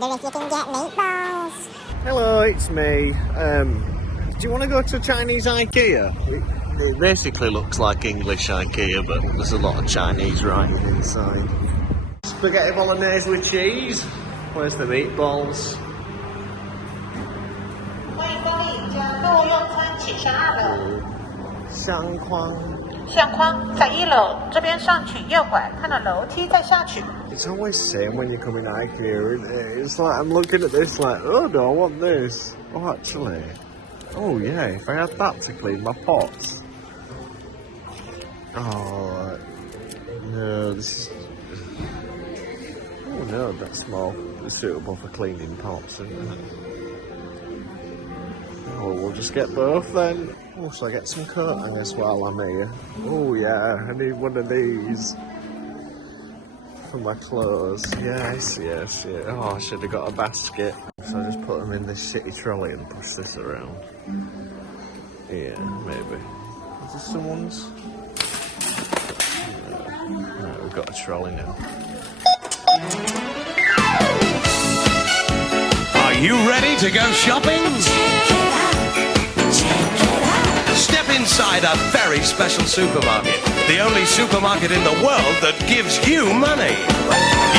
wonder if you can get meatballs. Hello, it's me. Do you want to go to Chinese Ikea? It basically looks like English Ikea, but there's a lot of Chinese writing inside. Spaghetti bolognese with cheese. Where's the meatballs? It's always the same when you come in Ikea, isn't it? It's like I'm looking at this like, oh no, I want this. Oh, actually. Oh yeah, if I had that to clean my pots. Oh no, this is. Oh no, that's more suitable for cleaning pots, isn't it? Oh, we'll just get both then. Oh, shall I get some coat hangers while I'm here? Oh yeah, I need one of these for my clothes. Yes. Oh, I should have got a basket. So I just put them in this shitty trolley and push this around. Yeah, maybe. Is this someone's? No. Right, we've got a trolley now. Are you ready to go shopping? Step inside a very special supermarket. The only supermarket in the world that gives you money.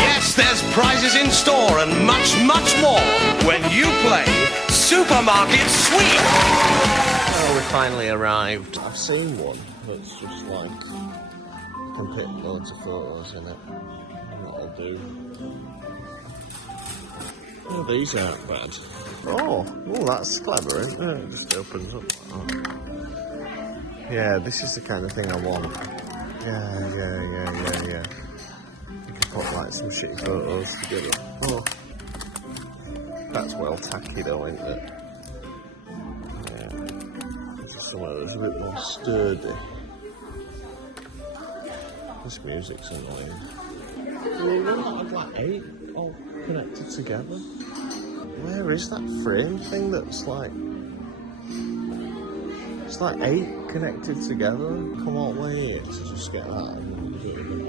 Yes, there's prizes in store and much, much more when you play Supermarket Sweep. Oh, we finally arrived. I've seen one that's just like, you can put loads of photos in it. And that'll do. Oh, these aren't bad. Oh, that's clever, isn't it? It just opens up like that. Yeah, this is the kind of thing I want. Yeah. You can put like some shitty photos together. Oh, that's well tacky though, isn't it? Yeah, just somewhere that's a bit more sturdy. This music's annoying. We have like 8 all connected together. Where is that frame thing that's like... It's like 8 connected together. Come on, wait to just get that.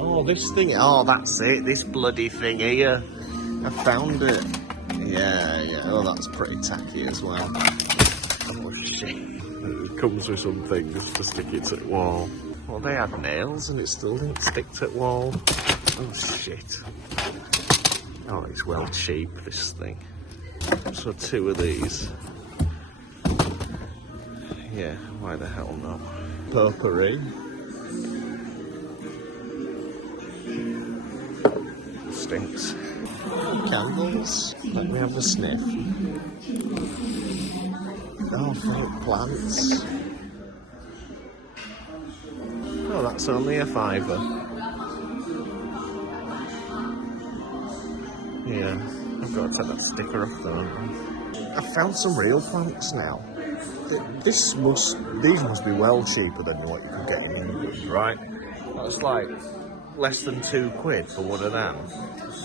Oh, this thing. Oh, that's it. This bloody thing here. I found it. Yeah. Oh, that's pretty tacky as well. Oh, shit. It comes with some things to stick it to the wall. Well, they had nails and it still didn't stick to the wall. Oh, shit. Oh, it's well cheap, this thing. So 2 of these. Yeah, why the hell not? Potpourri. Stinks. Candles. Let me have a sniff. Oh, fake plants. Oh, that's only a £5. Yeah, I've got to take that sticker off though. I found some real plants now. These must be well cheaper than what you can get in England, right? That's like less than £2 for one of them.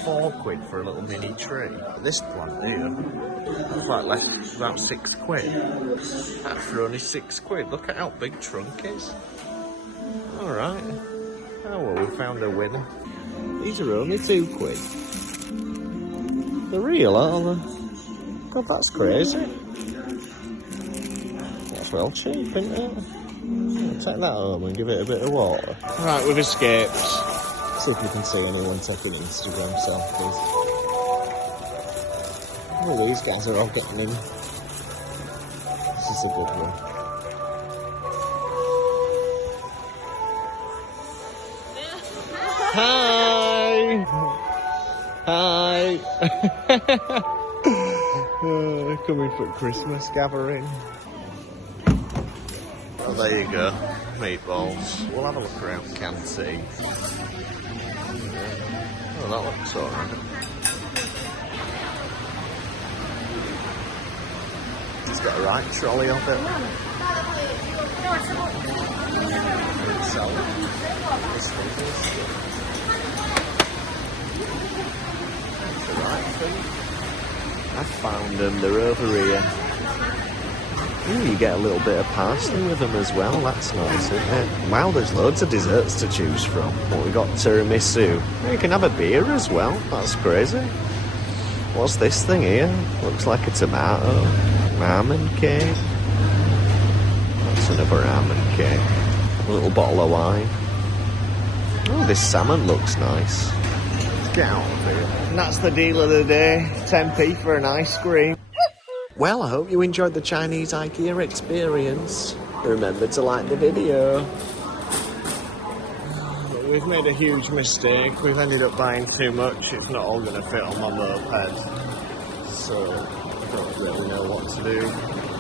£4 for a little mini tree. This plant here, that's like about £6. That's for only £6. Look at how big trunk is. Alright. Oh well, we found a winner. These are only £2. They're real, aren't they? God, that's crazy. Well cheap, isn't it? I'll take that home and give it a bit of water. Right, we've escaped. See if you can see anyone taking Instagram selfies. Oh, these guys are all getting in. This is a good one. Hi! Coming for Christmas gathering. Oh, there you go, meatballs. We'll have a look around canteen. Oh, that looks alright. It's got a right trolley of it. Sell it. That's the right thing. I found them, they're over here. Ooh, you get a little bit of parsley with them as well, that's nice, isn't it? Wow, there's loads of desserts to choose from. Well, we got tiramisu. You can have a beer as well, that's crazy. What's this thing here? Looks like a tomato. Almond cake. That's another almond cake. A little bottle of wine. Oh, this salmon looks nice. Get out of here. And that's the deal of the day. 10p for an ice cream. Well, I hope you enjoyed the Chinese Ikea experience. Remember to like the video. We've made a huge mistake. We've ended up buying too much. It's not all going to fit on my moped. So, I don't really know what to do.